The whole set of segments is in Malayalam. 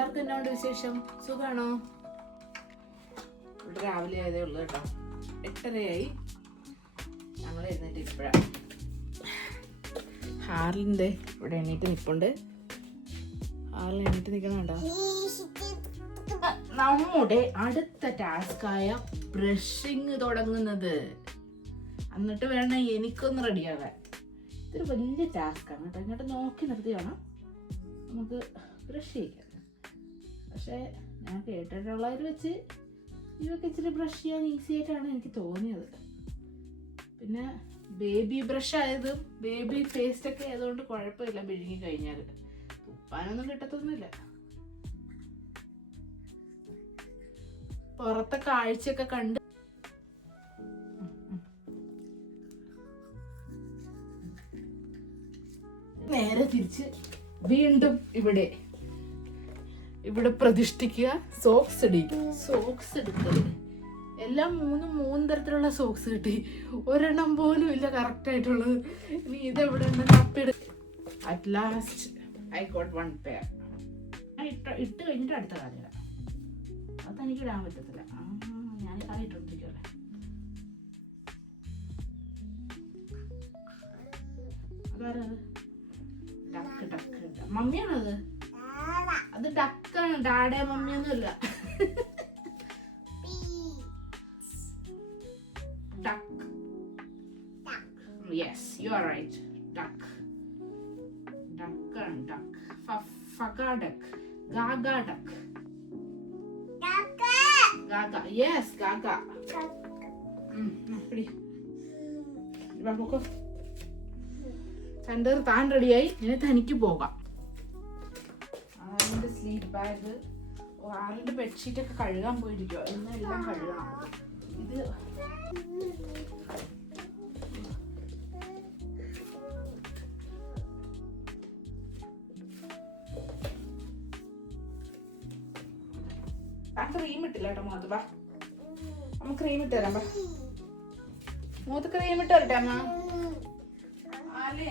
എല്ലാവർക്കും എന്നോട് വിശേഷം? സുഖാണോ? ഇവിടെ രാവിലെ ആയതേ ഉള്ളൂ കേട്ടോ. എട്ടരയായി. ഞങ്ങൾ എഴുന്നേറ്റ് ഇപ്പോഴാണ് ഹാർലിന്റെ ഇവിടെ എണീറ്റ് നിൽപ്പുണ്ട് ഹാർലിൽ എണീറ്റ് നിൽക്കണുണ്ടോ നമ്മുടെ അടുത്ത ടാസ്കായ ബ്രഷിങ് തുടങ്ങുന്നത്. എന്നിട്ട് വേണം എനിക്കൊന്ന് റെഡിയാകാൻ ഇതൊരു വലിയ ടാസ്ക്കാണ് കേട്ടോ. ഇങ്ങോട്ട് നോക്കി നിർത്തി വേണം. നമുക്ക് ബ്രഷ് ചെയ്യിക്കാം. പക്ഷേ ഞാൻ കേട്ടിട്ടുള്ളതിൽ വെച്ച് ഇതൊക്കെ ഇച്ചിരി ബ്രഷ് ചെയ്യാൻ ഈസി ആയിട്ടാണ് എനിക്ക് തോന്നിയത്. പിന്നെ ബേബി ബ്രഷ് ആയതും ബേബി പേസ്റ്റ് ഒക്കെ ആയതുകൊണ്ട് കുഴപ്പമില്ല വിഴുങ്ങി കഴിഞ്ഞാൽ തുപ്പാനൊന്നും കിട്ടത്തൊന്നുമില്ല. പുറത്തെ കാഴ്ചയൊക്കെ കണ്ട് നേരെ തിരിച്ച് വീണ്ടും ഇവിടെ ഇവിടെ പ്രതിഷ്ഠിക്കുക സോക്സ് ഇടിക്കുക. സോക്സ് എടുക്കുക എല്ലാം മൂന്ന് മൂന്ന് തരത്തിലുള്ള സോക്സ് കിട്ടി. ഒരെണ്ണം പോലും ഇല്ല കറക്റ്റ് ആയിട്ടുള്ളത്. ഇനി ഇതെവിടെ നിന്ന് at last I got one pair ഇട്ട് ഇട്ട് കഴിഞ്ഞിട്ട് അടുത്ത കാര്യം അതെനിക്ക് ഇടാൻ പറ്റത്തില്ല. ഞാൻ ആ ഇട്ടോണ്ടിരിക്കുമല്ലേ അതാരത്? Duck duck മമ്മിയാണത്? അത് ടക്കാണ്. ഡാഡേ പൊക്കോ. സെന്റർ താൻ റെഡിയായി ഇനി തനിക്ക് പോകാം. സ്ലീപ്പ് ബാഗ് ആറിന്റെ ബെഡ്ഷീറ്റ് ഒക്കെ കഴുകാൻ പോയിരിക്കോ എന്നെല്ലാം കഴുകാം. ഇത് ആ ക്രീം ഇട്ടില്ല കേട്ടോ മുഖത്ത് ബാ ക്രീം ഇട്ട് തരാം ബാ മൂത്ത് ക്രീം ഇട്ട് അമ്മ. ആലേ.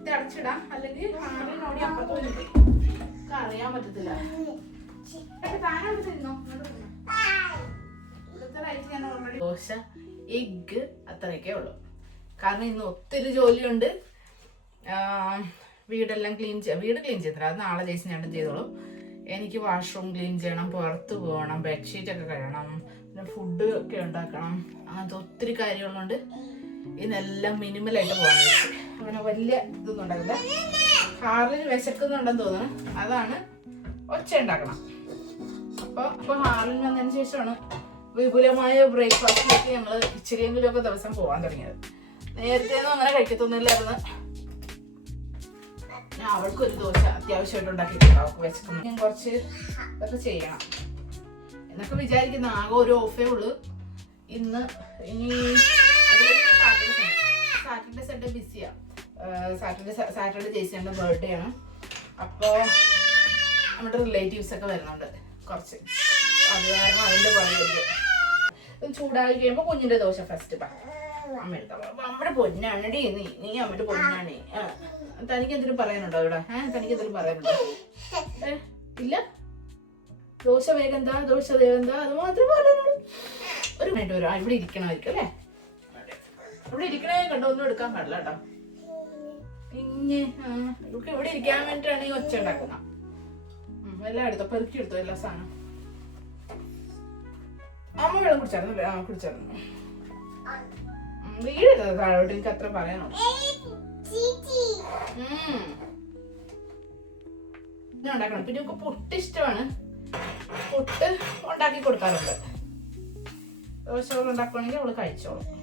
ഇത് അടച്ചിടാം അല്ലെങ്കിൽ ആടിനോടി അപ്പുറത്തോട്ട് നിൽക്കും അറിയാൻ പറ്റത്തില്ല. ദോശ എഗ് അത്രയൊക്കെ ഉള്ളൂ. കാരണം ഇന്ന് ഒത്തിരി ജോലിയുണ്ട്. വീടെല്ലാം ക്ലീൻ ചെയ്യാം വീട് ക്ലീൻ ചെയ്തില്ല അത് നാളെ ജയിച്ച് ഞാൻ ചെയ്തോളും. എനിക്ക് വാഷ്റൂം ക്ലീൻ ചെയ്യണം പുറത്ത് പോകണം ബെഡ്ഷീറ്റ് ഒക്കെ കഴുകണം പിന്നെ ഫുഡ് ഒക്കെ ഉണ്ടാക്കണം. അങ്ങനത്തെ ഒത്തിരി കാര്യങ്ങളുണ്ട്. ഇന്നെല്ലാം മിനിമലായിട്ട് പോകണം അങ്ങനെ വലിയ ഇതൊന്നും ഉണ്ടാകില്ല ഹാറിന് വിശക്കുന്നുണ്ടെന്ന് തോന്നുന്നു. അതാണ് ഒച്ച ഉണ്ടാക്കണം അപ്പോൾ അപ്പോൾ ഹാറിന് വന്നതിന് ശേഷമാണ് വിപുലമായ ബ്രേക്ക്ഫാസ്റ്റിലേക്ക് ഞങ്ങൾ ഇച്ചിരിയെങ്കിലുമൊക്കെ ദിവസം പോകാൻ തുടങ്ങിയത്. നേരത്തെ ഒന്നും അങ്ങനെ കഴിക്കത്തൊന്നുമില്ലായിരുന്നു. ഞാൻ അവൾക്ക് ഒരു ദോശ അത്യാവശ്യമായിട്ട് ഉണ്ടാക്കിയിട്ടുണ്ട്. അവൾക്ക് വിശക്കുന്നു ഞാൻ കുറച്ച് ഇതൊക്കെ ചെയ്യണം. എന്നൊക്കെ വിചാരിക്കുന്ന. ആകെ ഒരു ഓഫേ ഉള്ളൂ. ഇന്ന് ഇനി സാറ്റർഡേ സൺഡേ ബിസിയാ. സാറ്റർഡേ സാറ്റർഡേ ചേച്ചിയുടെ ബർത്ത്ഡേ ആണ്. അപ്പോൾ നമ്മുടെ റിലേറ്റീവ്സ് ഒക്കെ വരുന്നുണ്ട് കുറച്ച്. അത് കാരണം അതിന്റെ പുറകെ ചൂടാക്കി കഴിയുമ്പോൾ കുഞ്ഞിന്റെ ദോശ ഫസ്റ്റ് അമ്മ നമ്മുടെ പൊന്നാണടി നീ നീ അമ്മയുടെ പൊന്നാണേ. തനിക്ക് എന്തെങ്കിലും പറയാനുണ്ടോ ഇവിടെ? തനിക്ക് എന്തെങ്കിലും പറയാനുണ്ടോ? ഇല്ല? ദോശ വേഗം എന്താ? ദോശ വേഗം എന്താ? അത് മാത്രമേ പറയാനുള്ളൂ. ഒരു മിനിറ്റ് വരും ഇവിടെ ഇരിക്കണമായിരിക്കും അല്ലേ? ഇവിടെ ഇരിക്കണേ കണ്ടോ? ഒന്നും എടുക്കാൻ പാടില്ല കേട്ടോ. ആ ഇവർക്ക് ഇവിടെ ഇരിക്കാൻ വേണ്ടിയിട്ടാണ് ഈ ഒച്ച ഉണ്ടാക്കുന്നത് എല്ലാം എടുത്തോ പെറുക്കി എടുത്തോ എല്ലാ സാധനം അമ്മ വെള്ളം കുടിച്ചായിരുന്നു ആ കുടിച്ചായിരുന്നു. വീട് താഴോട്ട്? എനിക്ക് അത്ര പറയാനുള്ളൂ. ഉണ്ടാക്കണം. പിന്നെ ഒക്കെ പുട്ട് ഇഷ്ടമാണ്. പുട്ട് ഉണ്ടാക്കി കൊടുക്കാറുണ്ട്. ദോശകൾ ഉണ്ടാക്കുകയാണെങ്കിൽ അവൾ കഴിച്ചോളും.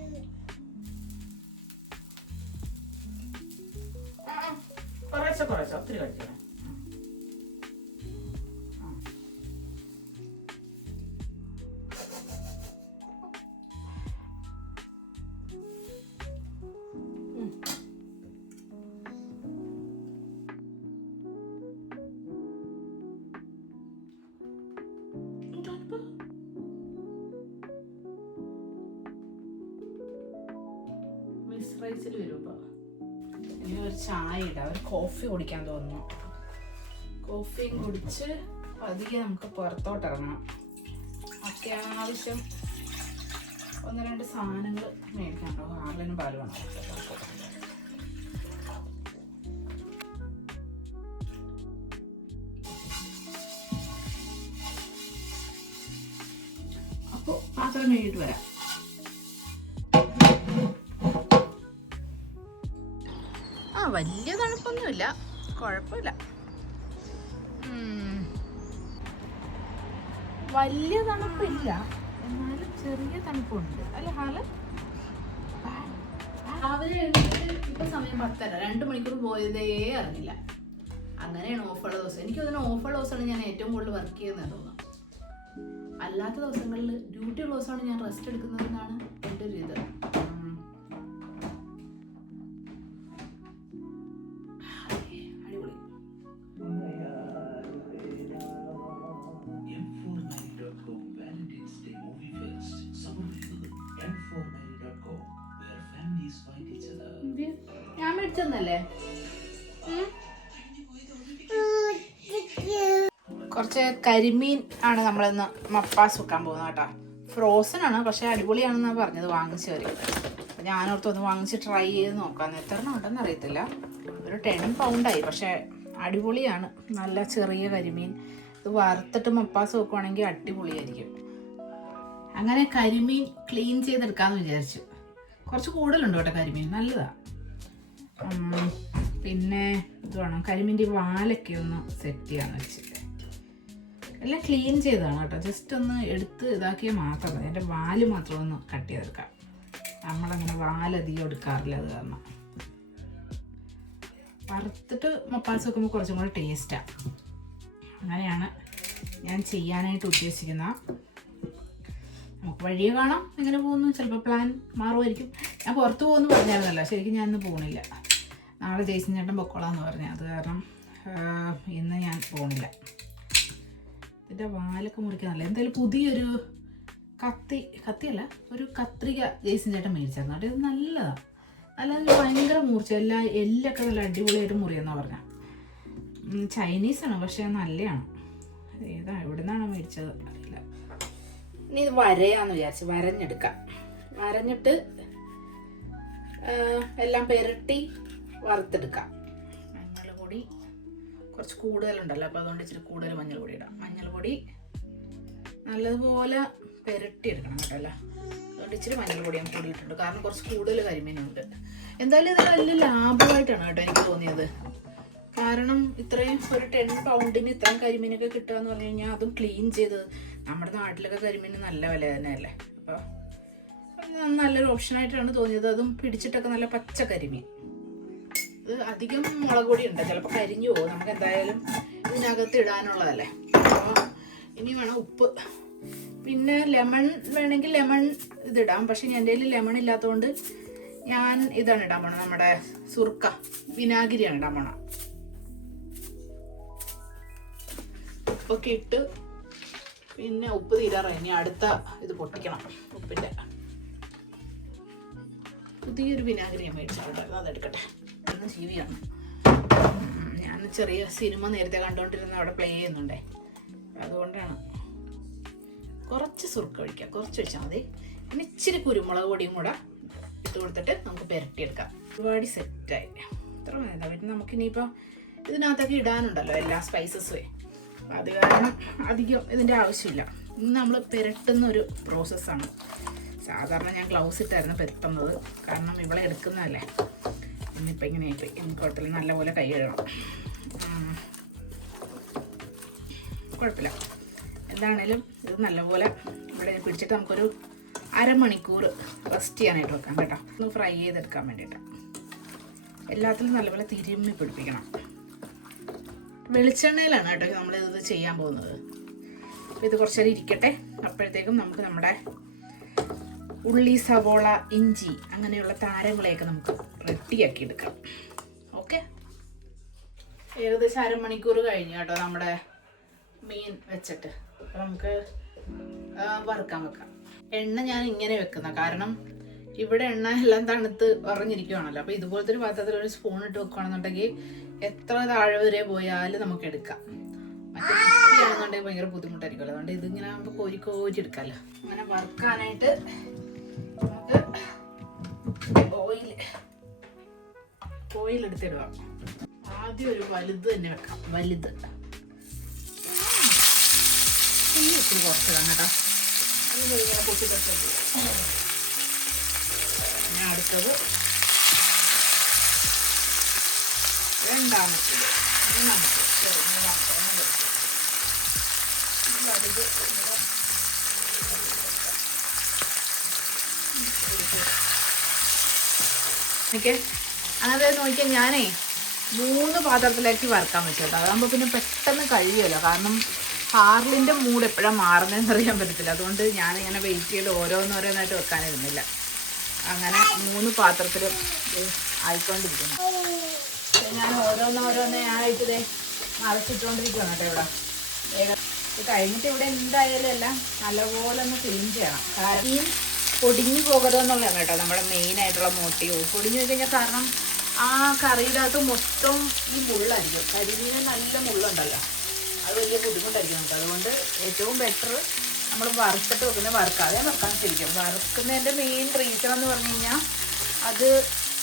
കുറേശ്ശെ കുറേശ്ശെ ഒത്തിരി കഴിക്കണേ മിസ് റൈസിൽ വരുമോ കോഫി കുടിക്കാൻ തോന്നുന്നു. കോഫിയും കുടിച്ച് പതിയെ നമുക്ക് പുറത്തോട്ട് ഇറങ്ങണം അത്യാവശ്യം ഒന്ന് രണ്ട് സാധനങ്ങൾ മേടിക്കാനുണ്ടോ ഹാർലിന് പാൽ വേണം അപ്പോൾ പാത്രം കഴുകിയിട്ട് വരാം. തണുപ്പൊന്നുമില്ല കുഴപ്പമില്ല. വലിയ തണുപ്പില്ല. എന്നാലും ചെറിയ തണുപ്പുണ്ട്. അല്ല ഹാൽ രാവിലെ എഴുന്നേറ്റ് ഇപ്പൊ സമയം പത്തര. രണ്ട് മണിക്കൂർ പോയതേ അറിഞ്ഞില്ല. അങ്ങനെയാണ് ഓഫുള്ള ദിവസം. എനിക്ക് തോന്നുന്നു ഓഫുള്ള ദിവസമാണ് ഞാൻ ഏറ്റവും കൂടുതൽ വർക്ക് ചെയ്യുന്നത് തോന്നുന്നു. അല്ലാത്ത ദിവസങ്ങളിൽ ഡ്യൂട്ടി ഉള്ള ദിവസമാണ് ഞാൻ റെസ്റ്റ് എടുക്കുന്നതെന്നാണ് എന്റെ ഒരു ഇത്. ഞാൻ മേടിച്ചെന്നല്ലേ കുറച്ച് കരിമീൻ ആണ് നമ്മളിന്ന് മപ്പാസ് വെക്കാൻ പോകുന്നത് കേട്ടോ. ഫ്രോസൺ ആണ് പക്ഷെ അടിപൊളിയാണെന്നാണ് പറഞ്ഞത് വാങ്ങിച്ചവർ അപ്പം ഞാനോർത്ത് ഒന്ന് വാങ്ങിച്ച് ട്രൈ ചെയ്ത് നോക്കാം. എത്ര ഉണ്ടെന്ന് അറിയത്തില്ല. ഒരു ടെൻ പൗണ്ടായി പക്ഷെ അടിപൊളിയാണ്. നല്ല ചെറിയ കരിമീൻ. ഇത് വറുത്തിട്ട് മപ്പാസ് വെക്കുവാണെങ്കിൽ അടിപൊളിയായിരിക്കും. അങ്ങനെ കരിമീൻ ക്ലീൻ ചെയ്തെടുക്കാമെന്ന് വിചാരിച്ചു. കുറച്ച് കൂടുതലുണ്ട് കേട്ടോ കരിമീൻ? നല്ലതാണ് പിന്നെ ഇത് വേണം. കരിമീന്റെ വാലൊക്കെ ഒന്ന് സെറ്റ് ചെയ്യാന്ന് വെച്ചിട്ട്. എല്ലാം ക്ലീൻ ചെയ്തതാണ് കേട്ടോ. ജസ്റ്റ് ഒന്ന് എടുത്ത് ഇതാക്കിയാൽ മാത്രം മതി. എന്റെ വാൽ മാത്രം ഒന്ന് കട്ട് ചെയ്തെടുക്കാം നമ്മളങ്ങനെ വാലധികം എടുക്കാറില്ല അത് കാരണം. വറുത്തിട്ട് മപ്പാസ് വെക്കുമ്പോൾ കുറച്ചും കൂടെ ടേസ്റ്റാണ് അങ്ങനെയാണ് ഞാൻ ചെയ്യാനായിട്ട് ഉദ്ദേശിക്കുന്ന. നമുക്ക് വഴിയെ കാണാം. എങ്ങനെ പോകുന്നു? ചിലപ്പോൾ പ്ലാൻ മാറുമായിരിക്കും. ഞാൻ പുറത്ത് പോകുമെന്ന് പറഞ്ഞായിരുന്നല്ലോ. ശരിക്കും ഞാൻ ഇന്ന് പോകണില്ല നാളെ ജയ്സിൻ ചേട്ടൻ പൊക്കോളാന്ന് പറഞ്ഞു. അത് കാരണം ഇന്ന് ഞാൻ പോകുന്നില്ല ഇതിന്റെ വാലൊക്കെ മുറിക്കാനല്ല എന്തായാലും പുതിയൊരു കത്തി കത്തിയല്ല ഒരു കത്രിക ജയ്സിൻ ചേട്ടൻ മേടിച്ചായിരുന്നു. അവിടെ ഇത് നല്ലതാണ് അല്ലാതെ ഭയങ്കര മൂർച്ച. എല്ലാ എല്ലൊക്കെ നല്ല അടിപൊളിയായിട്ട് മുറിയെന്നാണ് പറഞ്ഞത് ചൈനീസാണ് പക്ഷേ നല്ലതാണ് ഏതാ എവിടെ നിന്നാണ് മേടിച്ചത്? അറിയില്ല. ഇനി ഇത് വരയാന്ന് വിചാരിച്ച് വരഞ്ഞെടുക്കാം. വരഞ്ഞിട്ട് എല്ലാം പെരട്ടി വറുത്തെടുക്കാം. മഞ്ഞൾപ്പൊടി കുറച്ച് കൂടുതലുണ്ടല്ലോ അപ്പോൾ അതുകൊണ്ട് ഇച്ചിരി കൂടുതൽ മഞ്ഞൾപ്പൊടി ഇടാം. മഞ്ഞൾപ്പൊടി നല്ലതുപോലെ പെരട്ടി എടുക്കണം കേട്ടോ അല്ലേ? അതുകൊണ്ട് ഇച്ചിരി മഞ്ഞൾപ്പൊടി ഞാൻ കൂടിയിട്ടുണ്ട്. കാരണം കുറച്ച് കൂടുതൽ കരിമീനുണ്ട്. എന്തായാലും ഇത് നല്ല ലാഭമായിട്ടാണ് കേട്ടോ എനിക്ക് തോന്നിയത്. കാരണം ഇത്രയും ഒരു ടെൻ പൗണ്ടിന് ഇത്രയും കരിമീനൊക്കെ കിട്ടുക എന്ന് പറഞ്ഞു കഴിഞ്ഞാൽ അതും ക്ലീൻ ചെയ്ത് നമ്മുടെ നാട്ടിലൊക്കെ കരിമീൻ നല്ല വില തന്നെയല്ലേ? അപ്പോൾ നല്ലൊരു ഓപ്ഷനായിട്ടാണ് തോന്നിയത്. അതും പിടിച്ചിട്ടൊക്കെ നല്ല പച്ച കരിമീൻ. ഇത് അധികം മുളക് പൊടി ഉണ്ട് ചിലപ്പോൾ കരിഞ്ഞു പോകും. നമുക്ക് എന്തായാലും ഇതിനകത്ത് ഇടാനുള്ളതല്ലേ? അപ്പോൾ ഇനി വേണം ഉപ്പ്. പിന്നെ ലെമൺ വേണമെങ്കിൽ ലെമൺ ഇതിടാം. പക്ഷെ എന്റെ കയ്യിൽ ലെമൺ ഇല്ലാത്തതുകൊണ്ട് ഞാൻ ഇതാണ് ഇടാൻ പോണത്. നമ്മുടെ സുർക്ക. വിനാഗിരിയാണ് ഇടാൻ പോണത്. ഉപ്പൊക്കെ ഇട്ട് പിന്നെ ഉപ്പ് തീരാറായി. ഇനി അടുത്ത ഇത് പൊട്ടിക്കണം. ഉപ്പിന്റെ. പുതിയൊരു വിനാഗിരി ഞാൻ മേടിച്ചാൽ അതെടുക്കട്ടെ ഇന്ന് ആണ് ഞാൻ ചെറിയ സിനിമ നേരത്തെ കണ്ടുകൊണ്ടിരുന്ന അവിടെ പ്ലേ ചെയ്യുന്നുണ്ടേ. അതുകൊണ്ടാണ്. കുറച്ച് സുർക്ക ഒഴിക്കുക കുറച്ച് ഒഴിച്ചാൽ മതി. പിന്നെ ഇച്ചിരി കുരുമുളക് പൊടിയും കൂടെ ഇട്ട് കൊടുത്തിട്ട് നമുക്ക് പുരട്ടിയെടുക്കാം. ഒരുപാട് സെറ്റായി ഇത്ര മതി. പിന്നെ നമുക്ക് ഇനിയിപ്പോൾ ഇതിനകത്തൊക്കെ ഇടാനുണ്ടല്ലോ എല്ലാ സ്പൈസസുമേ അത് കാരണം അധികം ഇതിന്റെ ആവശ്യമില്ല. ഇന്ന് നമ്മൾ പുരട്ടുന്ന ഒരു പ്രോസസ്സാണ് സാധാരണ ഞാൻ ഗ്ലൗസ് ഇട്ടായിരുന്നു പെരുത്തുന്നത്. കാരണം ഇവിടെ എടുക്കുന്നതല്ലേ. ഇന്നിപ്പോൾ ഇങ്ങനെ ആയിപ്പോയി കുഴപ്പമില്ല. നല്ലപോലെ കൈ കഴുകണം. കുഴപ്പമില്ല. എന്താണേലും ഇത് നല്ലപോലെ ഇവിടെ പിടിച്ചിട്ട് നമുക്കൊരു അരമണിക്കൂർ റെസ്റ്റ് ചെയ്യാനായിട്ട് വെക്കാം കേട്ടോ. ഒന്ന് ഫ്രൈ ചെയ്തെടുക്കാൻ വേണ്ടിയിട്ട്. എല്ലാത്തിലും നല്ലപോലെ തിരുമ്മി പിടിപ്പിക്കണം. വെളിച്ചെണ്ണയിലാണ് കേട്ടോ നമ്മൾ ഇത് ചെയ്യാൻ പോകുന്നത്. ഇത് കുറച്ച് നേരം ഇരിക്കട്ടെ. അപ്പോഴത്തേക്കും നമുക്ക് നമ്മുടെ ഉള്ളി സവോള ഇഞ്ചി അങ്ങനെയുള്ള താരങ്ങളെയൊക്കെ നമുക്ക് റെഡിയാക്കി എടുക്കാം ഓക്കെ ഏകദേശം അരമണിക്കൂർ കഴിഞ്ഞു കേട്ടോ നമ്മുടെ മീൻ വെച്ചിട്ട്. അപ്പം നമുക്ക് വറുക്കാൻ വെക്കാം. എണ്ണ ഞാൻ ഇങ്ങനെ വെക്കുന്ന കാരണം ഇവിടെ എണ്ണ എല്ലാം തണുത്ത് ഉറഞ്ഞിരിക്കുകയാണല്ലോ അപ്പോൾ ഇതുപോലത്തെ ഒരു പാത്രത്തിൽ ഒരു സ്പൂൺ ഇട്ട് വെക്കുകയാണെന്നുണ്ടെങ്കിൽ എത്ര താഴെ വരെ പോയാലും നമുക്ക് എടുക്കാം. മറ്റേ കുപ്പിയാണെന്നുണ്ടെങ്കിൽ ഭയങ്കര ബുദ്ധിമുട്ടായിരിക്കുമല്ലോ. അതുകൊണ്ട് ഇതിങ്ങനെ ആകുമ്പോൾ കോരി കോരി എടുക്കാമല്ലോ. അങ്ങനെ വറുക്കാനായിട്ട് നമുക്ക് ഓയിൽ ഓയിൽ എടുത്തിടുക. ആദ്യം ഒരു വലുത് തന്നെ വെക്കാം. വലുത്. തീ ഇത്തിരി കുറച്ചിടാം കേട്ടോ. അത് ഇങ്ങനെ പൊട്ടി തട്ടി പിന്നെ അടുത്തത് രണ്ടാമത്തത് മൂന്നാമത്തെ. മൂന്നാമത്തെ. വലുത് ഓക്കെ. അതായത് നോക്കിയാൽ ഞാനേ മൂന്ന് പാത്രത്തിലേക്ക് വറുക്കാൻ കേട്ടോ അതാകുമ്പോൾ പിന്നെ പെട്ടെന്ന് കഴിയുമല്ലോ. കാരണം ഹാർലിന്റെ മൂഡ് എപ്പോഴാണ് മാറുന്നതെന്ന് അറിയാൻ പറ്റത്തില്ല. അതുകൊണ്ട് ഞാനിങ്ങനെ വെയിറ്റ് ചെയ്ത് ഓരോന്നോരോന്നായിട്ട് വെക്കാനിരുന്നില്ല. അങ്ങനെ മൂന്ന് പാത്രത്തിൽ ആയിക്കൊണ്ടിരിക്കുന്നു. ഞാൻ ഓരോന്നോരോന്നേ ആയിട്ട് ഇതേ മറച്ചിട്ടുകൊണ്ടിരിക്കുകയാണ് കേട്ടോ ഇവിടെ. കഴിഞ്ഞിട്ട് ഇവിടെ എന്തായാലും എല്ലാം നല്ലപോലെ ഒന്ന് ക്ലീൻ ചെയ്യണം. കാരണം ഈ പൊടിഞ്ഞു പോകരുതെന്നുള്ളതാണ് കേട്ടോ നമ്മുടെ മെയിൻ ആയിട്ടുള്ള മോട്ടീവ് പൊടിഞ്ഞു കഴിഞ്ഞാൽ കാരണം ആ കറിയുടെ അകത്ത് മൊത്തം ഈ മുള്ളായിരിക്കും കരിമീന് നല്ല മുള്ളുണ്ടല്ലോ. അത് വലിയ ബുദ്ധിമുട്ടായിരിക്കും നമുക്ക്. അതുകൊണ്ട് ഏറ്റവും ബെറ്റർ നമ്മൾ വറുത്തിട്ട് വെക്കുന്നത് വറുക്കാതെ വെക്കാൻ ശരിക്കും. വറുക്കുന്നതിന്റെ മെയിൻ റീസൺ എന്ന് പറഞ്ഞു കഴിഞ്ഞാൽ അത്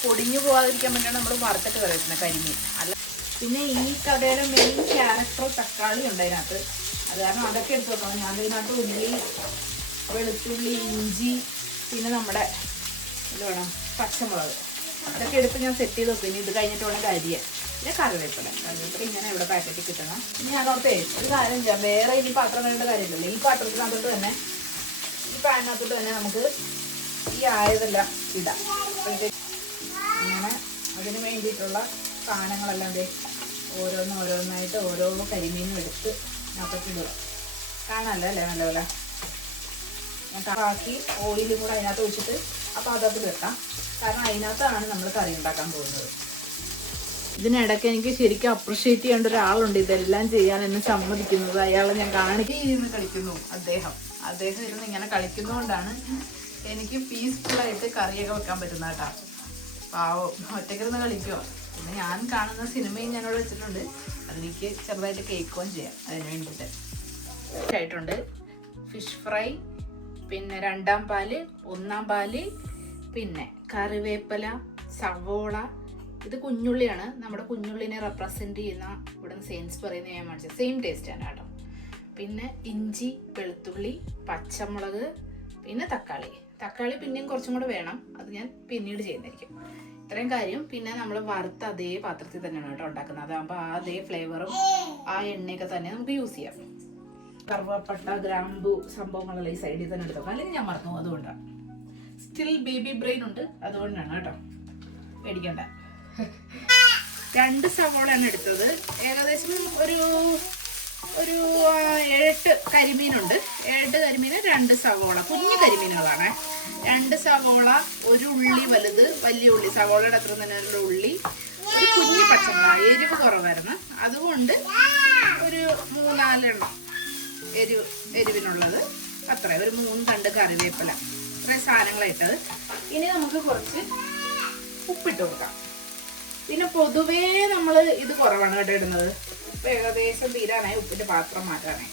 പൊടിഞ്ഞു പോകാതിരിക്കാൻ വേണ്ടിയാണ് നമ്മൾ വറുത്തിട്ട് കറി വെക്കുന്നത് കരിമീൻ. അല്ല പിന്നെ ഈ കടയുടെ മെയിൻ ക്യാരക്ടർ തക്കാളി ഉണ്ട് അതിനകത്ത്. അത് കാരണം അതൊക്കെ എടുത്ത് വെക്കണം. ഞാൻ അതിനകത്ത് ഉള്ളി വെളുത്തുള്ളി ഇഞ്ചി പിന്നെ നമ്മുടെ ഇത് വേണം പച്ചമുളക്. അതൊക്കെ എടുത്ത് ഞാൻ സെറ്റ് ചെയ്ത് വെക്കും. ഇനി ഇത് കഴിഞ്ഞിട്ട് വേണം അരിയ പിന്നെ കറിവേപ്പില. കറിവേപ്പില ഇങ്ങനെ ഇവിടെ പാക്കറ്റിൽ കിട്ടണം. ഇനി ഞാൻ ഞാനോർത്തേ ഒരു കാര്യം ചെയ്യാം. വേറെ ഇനി പാത്രം വേണ്ട കാര്യമില്ലല്ലോ. ഈ പാത്രത്തിനകത്തോട്ട് തന്നെ ഈ പാനിനകത്തോട്ട് തന്നെ നമുക്ക് ഈ ആയതെല്ലാം ഇടാം. അങ്ങനെ അതിന് വേണ്ടിയിട്ടുള്ള സാധനങ്ങളെല്ലാം ദേ ഓരോന്ന് ഓരോന്നായിട്ട് ഓരോ കരിമീനും എടുത്ത് അതിനകത്തോട്ട് ഇടുക. കാണാമല്ലോ അല്ലേ? നല്ലപോലെ. ആക്കി ഓയിലും കൂടെ അതിനകത്ത് ഒഴിച്ചിട്ട് ആ അതത് വെക്കാം കാരണം അതിനകത്താണ് നമ്മൾ കറി ഉണ്ടാക്കാൻ പോകുന്നത്. ഇതിനിടയ്ക്ക് എനിക്ക് ശരിക്കും അപ്രിഷ്യേറ്റ് ചെയ്യേണ്ട ഒരാളുണ്ട്. ഇതെല്ലാം ചെയ്യാൻ എന്നെ സമ്മതിക്കുന്നത്. അയാളെ ഞാൻ കാണിക്കുക ഇരുന്ന് കളിക്കുന്നു അദ്ദേഹം. അദ്ദേഹം ഇരുന്ന് ഇങ്ങനെ കളിക്കുന്നതുകൊണ്ടാണ് എനിക്ക് പീസ്ഫുള്ളായിട്ട് കറിയൊക്കെ വെക്കാൻ പറ്റുന്ന കേട്ടോ. പാവം. ഒറ്റക്കിരുന്ന് കളിക്കുമോ പിന്നെ ഞാൻ കാണുന്ന സിനിമയും ഞാനിവിടെ വെച്ചിട്ടുണ്ട്. അതെനിക്ക് ചെറുതായിട്ട് കേൾക്കുകയും ചെയ്യാം. അതിന് വേണ്ടിയിട്ട്. ആയിട്ടുണ്ട്. ഫിഷ് ഫ്രൈ പിന്നെ രണ്ടാം പാൽ ഒന്നാം പാൽ പിന്നെ കറിവേപ്പില സവോള. ഇത് കുഞ്ഞുള്ളിയാണ്. നമ്മുടെ കുഞ്ഞുള്ളിനെ റെപ്രസെന്റ് ചെയ്യുന്ന ഇവിടെ സെയിൻസ് പറയുന്ന ഞാൻ മേടിച്ചത് സെയിം ടേസ്റ്റ് ആണ് കേട്ടോ. പിന്നെ ഇഞ്ചി വെളുത്തുള്ളി പച്ചമുളക് പിന്നെ തക്കാളി. തക്കാളി പിന്നെയും കുറച്ചും കൂടെ വേണം. അത് ഞാൻ പിന്നീട് ചെയ്യുന്നതായിരിക്കും. ഇത്രയും കാര്യം പിന്നെ നമ്മൾ വറുത്ത അതേ പാത്രത്തിൽ തന്നെയാണ് കേട്ടോ ഉണ്ടാക്കുന്നത്. അതാകുമ്പോൾ ആ അതേ ഫ്ലേവറും ആ എണ്ണയൊക്കെ തന്നെ നമുക്ക് യൂസ് ചെയ്യാം. കറുവപ്പട്ട ഗ്രാമ്പു സംഭവങ്ങളെല്ലാം ഈ സൈഡിൽ തന്നെ എടുത്തു അല്ലെങ്കിൽ ഞാൻ മറന്നു അതുകൊണ്ടാണ് സ്റ്റിൽ ബേബി ബ്രെയിൻ ഉണ്ട്. അതുകൊണ്ടാണ് കേട്ടോ. പേടിക്കണ്ട. രണ്ട് സവോളയാണ് എടുത്തത്. ഏകദേശം ഒരു ഒരു ഏഴെട്ട് കരിമീനുണ്ട്. ഏഴെട്ട് കരിമീൻ രണ്ട് സവോള. കുഞ്ഞു കരിമീനുകളാണ്. രണ്ട് സവോള ഒരു ഉള്ളി വലുത് വലിയ ഉള്ളി. സവോളയുടെ അത്ര തന്നെ ഒരു ഉള്ളി. ഒരു കുഞ്ഞു പച്ചമുളക് എരിവ് കുറവായിരുന്നു. അതുകൊണ്ട് ഒരു മൂന്നാലെണ്ണം. എരിവ് എരിവിനുള്ളത്. അത്ര ഒരു മൂന്ന് തണ്ട് കറിവേപ്പില. ഇത്രയും സാധനങ്ങളായിട്ടത്. ഇനി നമുക്ക് കുറച്ച് ഉപ്പിട്ട് കൊടുക്കാം. പിന്നെ പൊതുവേ നമ്മൾ ഇത് കുറവാണ് കേട്ടോ ഇടുന്നത്. ഇപ്പം ഏകദേശം തീരാനായി ഉപ്പിന്റെ പാത്രം മാറ്റാനായി.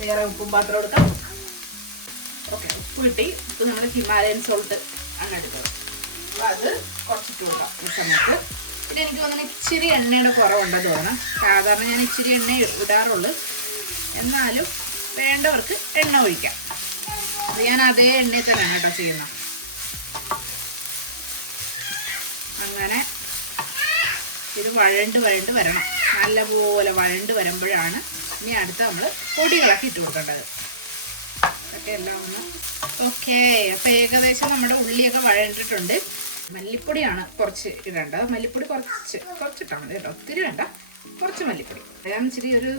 വേറെ ഉപ്പും പാത്രം എടുക്കാം. ഓക്കെ ഉപ്പ് കിട്ടി. ഇപ്പൊ നമ്മൾ ഹിമാലയൻ സോൾട്ട് അങ്ങനെ എടുത്തത് അപ്പം അത് കുറച്ചിട്ട് കൊടുക്കാം. ഈ സമയത്ത്. പിന്നെ എനിക്ക് തോന്നുന്നു ഇച്ചിരി എണ്ണയുടെ കുറവുണ്ടെന്ന് തോന്നണം സാധാരണ ഞാൻ ഇച്ചിരി എണ്ണ ഇടാറുള്ളൂ. എന്നാലും വേണ്ടവർക്ക് എണ്ണ ഒഴിക്കാം. അത് ഞാൻ അതേ എണ്ണയിൽ തന്നെയാണ് കേട്ടോ ചെയ്യുന്നത് അങ്ങനെ ഇത് വഴണ്ട് വഴണ്ട് വരണം. നല്ലപോലെ വഴണ്ട് വരുമ്പോഴാണ് ഇനി അടുത്ത് നമ്മൾ പൊടികളൊക്കെ ഇട്ട് കൊടുക്കേണ്ടത്. ഇതൊക്കെ എല്ലാം ഒന്ന് ഓക്കെ. അപ്പം ഏകദേശം നമ്മുടെ ഉള്ളിയൊക്കെ വഴണ്ടിട്ടുണ്ട്. മല്ലിപ്പൊടിയാണ് കുറച്ച് ഇടേണ്ടത്. മല്ലിപ്പൊടി കുറച്ച് കുറച്ചിട്ടാൽ മതി കേട്ടോ. ഒത്തിരി വേണ്ട. കുറച്ച് മല്ലിപ്പൊടി. ഞാൻ ഇച്ചിരി ഒരു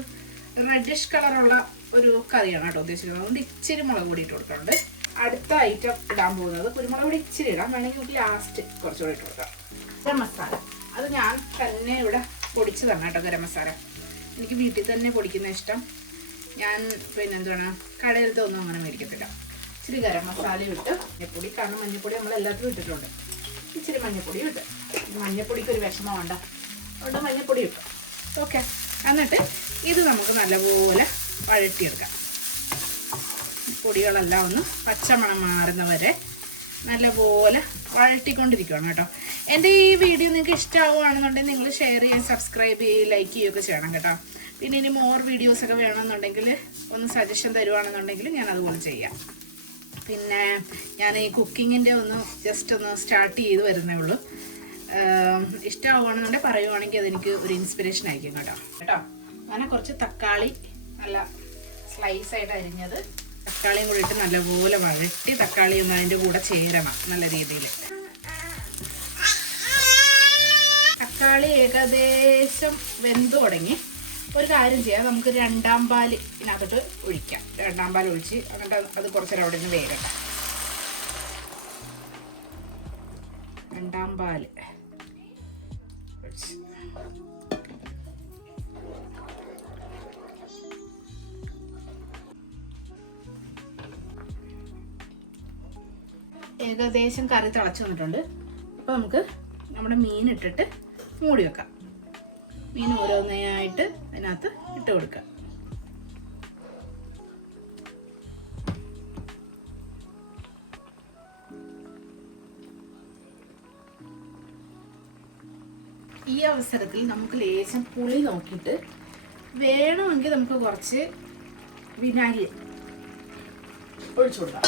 റെഡിഷ് കളറുള്ള ഒരു കറിയാണ് കേട്ടോ ഉദ്ദേശിക്കുന്നത്. അതുകൊണ്ട് ഇച്ചിരി മുളക് പൊടി ഇട്ട് കൊടുക്കുന്നുണ്ട് അടുത്ത ഐറ്റം ഇടാൻ പോകുന്നത് കുരുമുളക് പൊടി ഇച്ചിരി ഇടാം. വേണമെങ്കിൽ ലാസ്റ്റ് കുറച്ചുകൂടി ഇട്ട് കൊടുക്കാം. ഗരം മസാല. അത് ഞാൻ തന്നെ ഇവിടെ പൊടിച്ച് തന്നെ കേട്ടോ ഗരം മസാല. എനിക്ക് വീട്ടിൽ തന്നെ പൊടിക്കുന്ന ഇഷ്ടം. ഞാൻ പിന്നെ എന്താണ് കടയിലത്തെ ഒന്നും അങ്ങനെ മേടിക്കത്തില്ല. ഇച്ചിരി ഗരം മസാലയും ഇട്ട് മഞ്ഞപ്പൊടി കാരണം മഞ്ഞപ്പൊടി നമ്മൾ എല്ലാത്തിലും ഇട്ടിട്ടുണ്ട്. ഇച്ചിരി മഞ്ഞപ്പൊടി ഇട്ട് മഞ്ഞപ്പൊടിക്ക് ഒരു വിഷമം വേണ്ട. അതുകൊണ്ട് മഞ്ഞപ്പൊടി ഇട്ടു ഓക്കെ. എന്നിട്ട് ഇത് നമുക്ക് നല്ലപോലെ വഴറ്റിയെടുക്കാം. പൊടികളെല്ലാം ഒന്ന് പച്ചമണം മാറുന്നവരെ നല്ലപോലെ വഴറ്റിക്കൊണ്ടിരിക്കുകയാണ് കേട്ടോ. എന്റെ ഈ വീഡിയോ നിങ്ങൾക്ക് ഇഷ്ടമാവുകയാണെന്നുണ്ടെങ്കിൽ നിങ്ങൾ ഷെയർ ചെയ്യുകയും സബ്സ്ക്രൈബ് ചെയ്യുക ലൈക്ക് ചെയ്യുകയൊക്കെ ചെയ്യണം കേട്ടോ. പിന്നെ ഇനി മോർ വീഡിയോസൊക്കെ വേണമെന്നുണ്ടെങ്കിൽ ഒന്ന് സജഷൻ തരുവാണെന്നുണ്ടെങ്കിൽ ഞാൻ അതുപോലെ ചെയ്യാം. പിന്നെ ഞാൻ ഈ കുക്കിങ്ങിന്റെ ഒന്ന് ജസ്റ്റ് ഒന്ന് സ്റ്റാർട്ട് ചെയ്ത് വരുന്നേ ഉള്ളൂ. ഇഷ്ടമാവുകയാണെന്നുണ്ടെങ്കിൽ പറയുവാണെങ്കിൽ അതെനിക്ക് ഒരു ഇൻസ്പിറേഷൻ ആയിരിക്കും കേട്ടോ. കേട്ടോ? അങ്ങനെ കുറച്ച് തക്കാളി നല്ല സ്ലൈസ് ആയിട്ട് അരിഞ്ഞത്. തക്കാളിയും കൂടി ഇട്ട് നല്ലപോലെ വഴറ്റി തക്കാളി ഒന്ന് അതിന്റെ കൂടെ ചേരണം നല്ല രീതിയിൽ. തക്കാളി ഏകദേശം വെന്തു തുടങ്ങി. ഒരു കാര്യം ചെയ്യാം. നമുക്ക് രണ്ടാം പാൽ ഇതിനകത്തോട്ട് ഒഴിക്കാം. രണ്ടാം പാൽ ഒഴിച്ച് എന്നിട്ട് അത് കുറച്ചേരം അവിടെ നിന്ന് വേഗം രണ്ടാം പാൽ ഏകദേശം കറി തിളച്ച് വന്നിട്ടുണ്ട്. അപ്പോൾ നമുക്ക് നമ്മുടെ മീൻ ഇട്ടിട്ട് മൂടി വെക്കാം. മീൻ ഓരോന്നായിട്ട് അതിനകത്ത് ഇട്ട് കൊടുക്കാം ഈ അവസരത്തിൽ നമുക്ക് ലേശം പുളി നോക്കിയിട്ട് വേണമെങ്കിൽ നമുക്ക് കുറച്ച് വിനാഗിരി ഒഴിച്ചു കൊടുക്കാം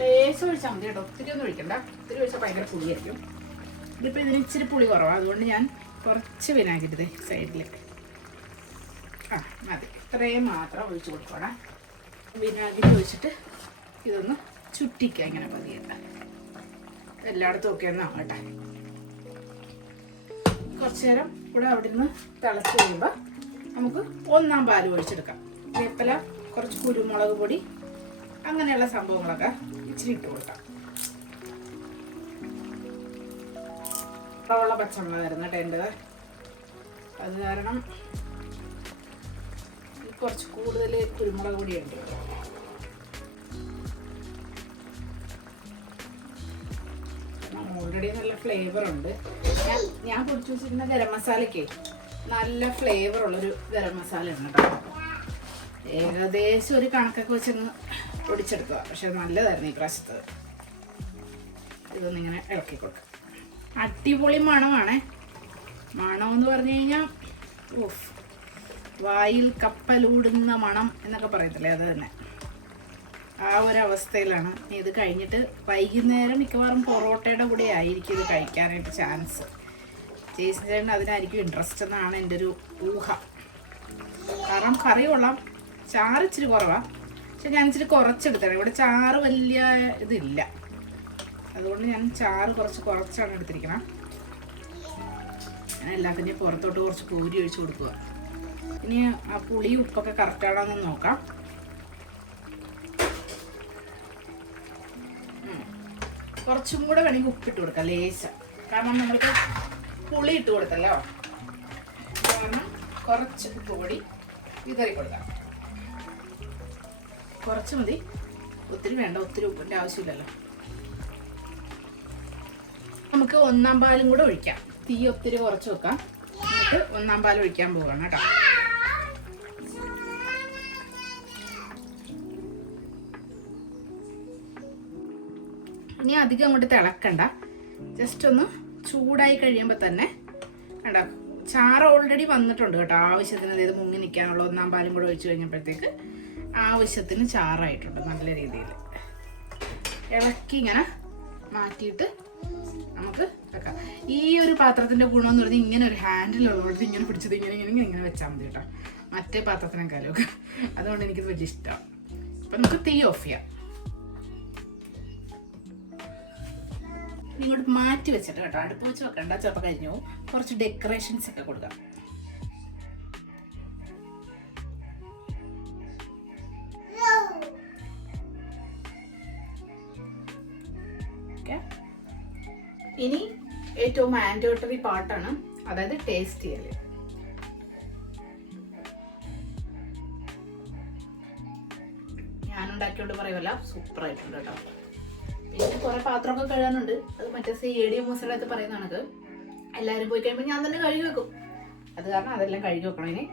ലേശം ഒഴിച്ചാൽ മതി കേട്ടോ. ഒത്തിരി ഒന്നും ഒഴിക്കണ്ട. ഒത്തിരി ഒഴിച്ചാൽ ഭയങ്കര പുളിയായിരിക്കും. ഇതിപ്പോൾ ഇതിന് ഇച്ചിരി പുളി കുറവാണ് അതുകൊണ്ട് ഞാൻ കുറച്ച് വിനാഗിരി സൈഡിൽ ആ മതി. ഇത്രയും മാത്രം ഒഴിച്ച് കൊടുക്കണം വിനാഗിരി ഒഴിച്ചിട്ട് ഇതൊന്ന് ചുറ്റിക്കുക ഇങ്ങനെ പതിയല്ല എല്ലായിടത്തും ഒക്കെ ഒന്ന് ആവട്ടെ കുറച്ച് നേരം ഇവിടെ അവിടെ നിന്ന് തിളച്ച് കഴിയുമ്പോൾ നമുക്ക് ഒന്നാം പാൽ ഒഴിച്ചെടുക്കാം. വേപ്പില കുറച്ച് കുരുമുളക് പൊടി അങ്ങനെയുള്ള സംഭവങ്ങളൊക്കെ ഇച്ചിരി ഇട്ട് കൊടുക്കാം. ഉള്ള പച്ചമുളകായിരുന്നു കേട്ടോ എന്റെത്. അത് കാരണം കുറച്ച് കൂടുതൽ കുരുമുളക് പൊടി ഉണ്ട് ഓൾറെഡി നല്ല ഫ്ലേവർ ഉണ്ട്. ഞാൻ ഞാൻ പൊടിച്ചു വെച്ചിരുന്ന ഗരം മസാലയ്ക്ക് നല്ല ഫ്ലേവർ ഉള്ളൊരു ഗരം മസാല ഉണ്ട് കേട്ടോ. ഏകദേശം ഒരു കണക്കൊക്കെ വെച്ചങ്ങ് പൊടിച്ചെടുക്കുക. പക്ഷെ നല്ലതായിരുന്നു ഈ പ്രാവശ്യത്ത് ഇതൊന്നിങ്ങനെ ഇളക്കി കൊടുക്കുക അടിപൊളി മണമാണ്. മണം എന്ന് പറഞ്ഞു കഴിഞ്ഞാൽ ഓഫ് വായിൽ കപ്പലൂടുന്ന മണം എന്നൊക്കെ പറയത്തില്ലേ അത് തന്നെ. ആ ഒരു അവസ്ഥയിലാണ് ഇത് കഴിഞ്ഞിട്ട് വൈകുന്നേരം മിക്കവാറും പൊറോട്ടയുടെ കൂടെ ആയിരിക്കും ഇത് കഴിക്കാനായിട്ട് ചാൻസ്. ചേച്ചി ചേട്ടൻ അതിനായിരിക്കും ഇൻട്രസ്റ്റ് എന്നാണ് എന്റെ ഒരു ഊഹം. കാരണം കറി കൊള്ളാം. ചാറ് ഇച്ചിരി കുറവാണ് പക്ഷെ ഞാൻ ഇച്ചിരി കുറച്ചെടുത്താണ് ഇവിടെ ചാറ് വലിയ ഇതില്ല. അതുകൊണ്ട് ഞാൻ ചാറ് കുറച്ച് കുറച്ചാണ് എടുത്തിരിക്കണം. ഞാൻ എല്ലാത്തിന്റെയും പുറത്തോട്ട് കുറച്ച് പൂരി ഒഴിച്ച് കൊടുക്കുക. ഇനി ആ പുളി ഉപ്പൊക്കെ കറക്റ്റാണോ എന്ന് നോക്കാം. കുറച്ചും കൂടെ വേണമെങ്കിൽ ഉപ്പിട്ട് കൊടുക്കാം ലേശം. കാരണം നമ്മൾക്ക് പുളി ഇട്ട് കൊടുത്തല്ലോ. കാരണം കുറച്ച് ഉപ്പ് പൊടി വിതറി കൊടുക്കാം. കുറച്ച് മതി. ഒത്തിരി വേണ്ട ഒത്തിരി ഉപ്പിന്റെ ആവശ്യമില്ലല്ലോ. നമുക്ക് ഒന്നാം പാലും കൂടെ ഒഴിക്കാം. തീ ഒത്തിരി കുറച്ച് വെക്കാം. എന്നിട്ട് ഒന്നാം പാൽ ഒഴിക്കാൻ പോവാണ് കേട്ടോ. ഇനി അധികം അങ്ങോട്ട് തിളക്കണ്ട. ജസ്റ്റ് ഒന്ന് ചൂടായി കഴിയുമ്പോൾ തന്നെ വേണ്ട ചാറ് ഓൾറെഡി വന്നിട്ടുണ്ട് കേട്ടോ. ആവശ്യത്തിന് അതായത് മുങ്ങി നിൽക്കാനുള്ള ഒന്നാം പാലും കൂടെ ഒഴിച്ചു കഴിഞ്ഞപ്പോഴത്തേക്ക് ആവശ്യത്തിന് ചാറായിട്ടുണ്ട് നല്ല രീതിയിൽ. ഇളക്കി ഇങ്ങനെ മാറ്റിയിട്ട് നമുക്ക് വെക്കാം. ഈ ഒരു പാത്രത്തിന്റെ ഗുണം എന്ന് പറഞ്ഞാൽ ഇങ്ങനെ ഒരു ഹാൻഡിൽ ഉള്ളതുകൊണ്ട് ഇങ്ങനെ പിടിച്ചത് ഇങ്ങനെ ഇങ്ങനെ ഇങ്ങനെ ഇങ്ങനെ വെച്ചാൽ മതി കേട്ടോ. മറ്റേ പാത്രത്തിനേക്കാളും ഒക്കെ അതുകൊണ്ട് എനിക്കിത് വലിയ ഇഷ്ടമാണ് അപ്പം നമുക്ക് തീ ഓഫ് ചെയ്യാം. ഇങ്ങോട്ട് മാറ്റി വെച്ചിട്ട് കേട്ടോ. അടുപ്പ് വെച്ച് വെക്കണ്ട. ചിലപ്പോൾ കഴിഞ്ഞു. കുറച്ച് ഡെക്കറേഷൻസ് ഒക്കെ കൊടുക്കാം. ഏറ്റവും മാൻഡേറ്ററി പാർട്ടാണ് അതായത് ടേസ്റ്റ് ചെയ്യൽ ഞാനുണ്ടാക്കിയോണ്ട് പറയുമല്ല സൂപ്പർ ആയിട്ടുണ്ട് കേട്ടോ. പിന്നെ കുറെ പാത്രമൊക്കെ കഴുകാനുണ്ട്. അത് മറ്റേ സി എ മൂസലത്ത് പറയുന്നതാണത്. എല്ലാവരും പോയി കഴിയുമ്പോൾ ഞാൻ തന്നെ കഴുകി വെക്കും. അത് കാരണം അതെല്ലാം കഴുകി വെക്കണം ഇനി.